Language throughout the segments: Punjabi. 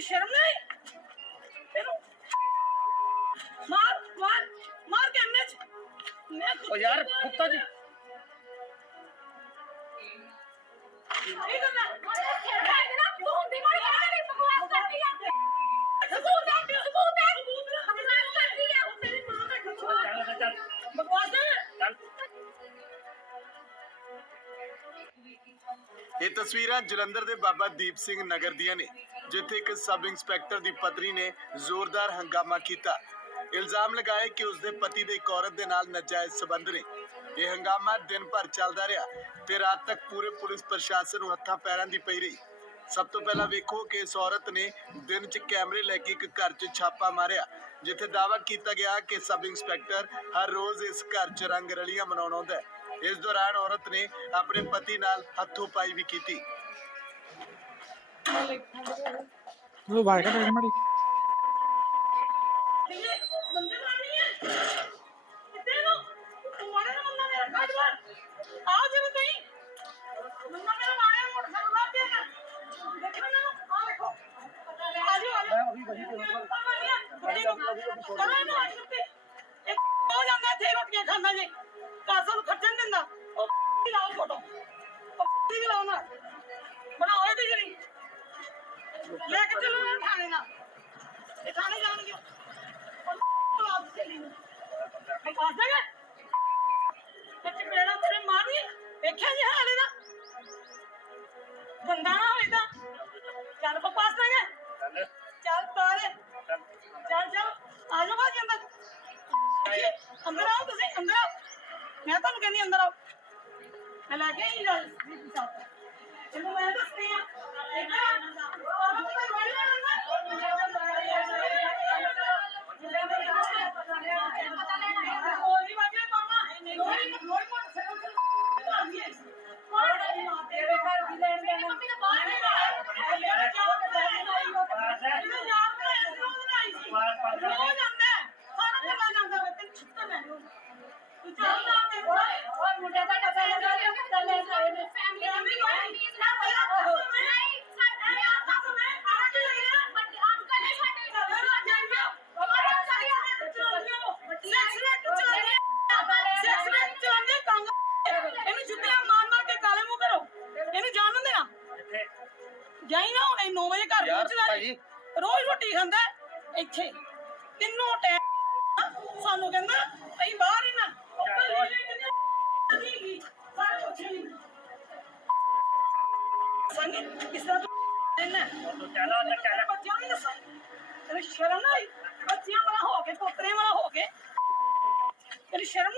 ਤੈਨੂੰ ਸ਼ਰਮ ਨਹੀਂ ਤੈਨੂੰ ਮਾਰ ਮਾਰ ਮਾਰ ਕੈਮਰੇ ਚ। ਮੈਂ ਓ ਯਾਰ ਗੁੱਪਤਾ ਜੀ। ਇਹ ਕਰਨਾ ਤੂੰ ਹੁੰਦੀ ਮਾਰੀ ਨਹੀਂ ਬਕਵਾਸ ਕਰਦੀ ਆ। ਸਬੂਤ ਹੈ ਸਬੂਤ ਹੈ ਬਕਵਾਸ ਕਰਦੀ ਆ। ਤੇਰੀ ਮਾਂ ਦਾ ਚੱਲ ਠੁਕਰਾ ਚੱਲ। ਚੱਲ ਬਕਵਾਸ। ਚੱਲ। ਇਹ ਤਸਵੀਰਾਂ ਜਲੰਧਰ ਦੇ ਬਾਬਾ ਦੀਪ ਸਿੰਘ ਨਗਰ ਦੀਆਂ ਨੇ। ਜਿੱਥੇ ਇੱਕ ਸਬ ਇੰਸਪੈਕਟਰ ਦੀ ਪਤਨੀ ਨੇ ਜ਼ੋਰਦਾਰ ਹੰਗਾਮਾ ਕੀਤਾ। ਇਲਜ਼ਾਮ ਲਗਾਏ ਕਿ ਉਸਦੇ ਪਤੀ ਦੇ ਇੱਕ ਔਰਤ ਦੇ ਨਾਲ ਨਾਜਾਇਜ਼ ਸਬੰਧ ਨੇ। ਇਹ ਹੰਗਾਮਾ ਦਿਨ ਭਰ ਚੱਲਦਾ ਰਿਹਾ ਤੇ ਰਾਤ ਤੱਕ ਪੂਰੇ ਪੁਲਿਸ ਪ੍ਰਸ਼ਾਸਨ ਨੂੰ ਹੱਥਾਂ ਪੈਰਾਂ ਦੀ ਪਈ ਰਹੀ। ਸਭ ਤੋਂ ਪਹਿਲਾਂ ਵੇਖੋ ਕਿ ਇਸ ਔਰਤ ਨੇ ਦਿਨ 'ਚ ਕੈਮਰੇ ਲੈ ਕੇ ਇੱਕ ਘਰ 'ਚ ਛਾਪਾ ਮਾਰਿਆ, ਜਿੱਥੇ ਦਾਅਵਾ ਕੀਤਾ ਗਿਆ ਕਿ ਸਬ ਇੰਸਪੈਕਟਰ ਹਰ ਰੋਜ਼ ਇਸ ਘਰ 'ਚ ਰੰਗ ਰਲੀਆਂ ਮਨਾਉਣ ਆਉਂਦਾ ਹੈ। ਇਸ ਦੌਰਾਨ ਔਰਤ ਨੇ ਆਪਣੇ ਪਤੀ ਨਾਲ ਹੱਥੋਂ ਪਾਈ ਵੀ ਕੀਤੀ। ਉਹ ਬਾਹਰ ਕੱਢ ਮੜੀ। ਇਹ ਬੰਦੇ ਮਾਰਨੀ ਹੈ ਕਿੱਥੇ ਨੂੰ ਤੂੰ ਮਾਰੇ ਨਾ ਬੰਦਾ ਮੇਰਾ ਕੱਢ ਬਾਹਰ ਆ। ਜਿਵੇਂ ਤਈ ਬੰਦਾ ਮੇਰਾ ਮਾਰਿਆ ਮੋਟਰਸਾਈਕਲ ਲਾ ਕੇ ਦੇਖੋ ਮੈਨੂੰ ਆ ਦੇਖੋ ਆ ਜੀ ਆ ਜੀ ਕਰੋ ਇਹਨੂੰ ਅੱਜ ਉੱਤੇ ਇੱਕ ਹੋ ਜਾਂਦਾ ਇੱਥੇ ਰੋਟੀਆਂ ਖਾਂਦਾ ਜੀ ਘਰ ਸਾਨੂੰ ਖਰਚਾ ਨਹੀਂ ਦਿੰਦਾ ਉਹ ਲਾਓ ਫੋਟੋ ਉਹ ਦੀ ਲਾਓ ਨਾ ਬਣਾਓ ਇਹਦੀ ਜਿਹੜੀ ਲੈ ਕੇ ਚੱਲੋ ਨਾ ਥਾਣੇ ਨਾਲ। ਇਹ ਥਾਣੇ ਜਾਣਗੇ। ਉਹ ਆਪ ਚੱਲੀ ਨੂੰ। ਇਹ ਪਾਸ ਹੈਗਾ ਤੇ ਚਪੇੜਾ ਤੇਰੇ ਮਾਰੀ ਵੇਖਿਆ ਜੀ ਹਾਲੇ ਦਾ ਬੰਦਾ ਨਾ ਹੋਏ ਤਾਂ। ਚੱਲ ਬਕਵਾਸ ਨਾ ਕਰ ਚੱਲ। ਚੱਲ ਤਾਰੇ। ਚੱਲ। ਚੱਲ ਚੱਲ। ਆ ਜਾਓ ਬਾਜੀ ਅੰਦਰ। ਅੰਦਰ ਆਓ ਤੁਸੀਂ ਅੰਦਰ ਆਓ। ਮੈਂ ਤੁਹਾਨੂੰ ਕਹਿੰਦੀ ਅੰਦਰ ਆਓ। ਮੈਂ ਲੈ ਕੇ ਹੀ ਗੱਲ। ਇਹਨੂੰ ਮੈਂ ਦੱਸਦੀ ਆ। ਤੇਰੇ ਦੀ ਲੈਣ ਦੇਣ ਮੰਮੀ ਦਾ ਬਾਹਰ ਨਹੀਂ ਓਏ ਮੁੰਡੇ ਦਾ ਪਤਾ ਲੱਗਾ ਕਿ ਕਿੱਦਾਂ ਲੈ ਜਾਏ ਨੇ ਫੈਮਿਲੀ ਦੀ ਪਲੀਜ਼ ਨਾ ਬੋਲੋ ਨਹੀਂ ਸਾਡੇ ਆਪ ਤਾਂ ਸੁਣੇ ਆ ਕੇ ਲੈ ਗਿਆ ਵੱਡੇ ਅੰਕਲ ਨੇ ਸਾਡੇ ਇਹਨੂੰ ਜੁੱਤੀਆਂ ਮਾਰ ਮਾਰ ਕੇ ਕਾਲੇ ਮੂੰਹ ਕਰੋ ਇਹਨੂੰ ਜਾਣ ਦਿੰਦੇ ਨਾ ਇੱਥੇ ਜਾਈ ਨਾ ਹੁਣ 9 ਵਜੇ ਘਰ ਯਾਰ ਪਹੁੰਚਦਾ ਭਾਈ। ਰੋਜ਼ ਰੋਟੀ ਖਾਂਦਾ ਹੈ ਇੱਥੇ। ਤਿੰਨੋਂ ਟਾਈਮ ਸਾਨੂੰ ਕਹਿੰਦਾ ਅਸੀਂ ਬਾਹਰ ਹੀ ਨਾ ਉੱਪਰ ਲੈ ਲੈ ਕੇ ਨਹੀਂ ਗਈ ਸਾਰੇ ਪੁੱਛੇ ਨਹੀਂ ਸੰਗੇ ਕਿਸ ਤਰ੍ਹਾਂ ਤੂੰ ਇਹਨਾਂ ਤੂੰ ਚੱਲ ਆ ਚੱਲ ਬੱਚਿਆਂ ਨੂੰ ਦੱਸਾਂ। ਤੈਨੂੰ ਸ਼ਰਮ ਨਾ ਆਈ। ਬੱਚਿਆਂ ਵਾਲਾ ਹੋ ਕੇ ਪੋਤਰੇ ਵਾਲਾ ਹੋ ਕੇ। ਤੈਨੂੰ ਸ਼ਰਮ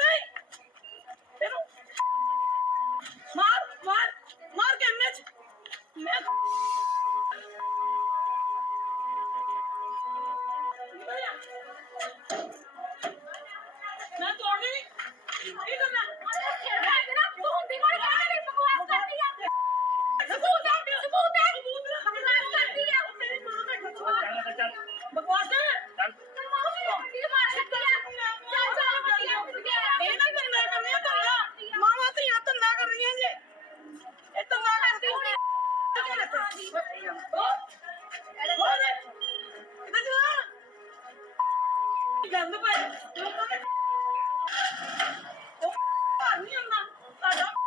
ਗੰਦ ਪਏ ਲੋਕਾਂ ਦੇ ਉਹ ਘਰ ਨਹੀਂ ਆਉਂਦਾ ਸਾਡਾ